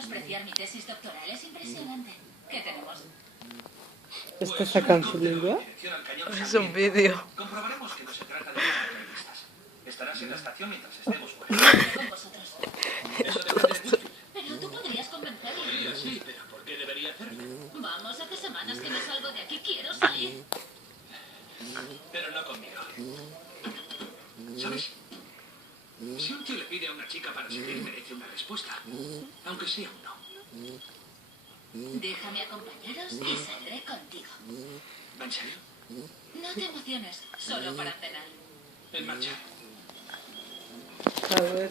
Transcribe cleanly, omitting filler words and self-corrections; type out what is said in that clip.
menospreciar mi tesis doctoral es impresionante. ¿Qué tenemos? ¿Está sacando su lengua? Es un vídeo. Comprobaremos que no se trata de entrevistas. Estarás en la estación mientras estemos fuera. Con vosotros. Eso depende de ti. Pero tú podrías convencerme. Podría, sí, pero ¿por qué debería hacerlo? Vamos, hace semanas que no salgo de aquí. Quiero salir. Pero no conmigo. ¿Sabes? Si un tío le pide a una chica para salir, merece una respuesta. Aunque sea un no. Déjame acompañaros y saldré contigo. ¿Va en serio? No te emociones. Solo para cenar. En marcha. A ver.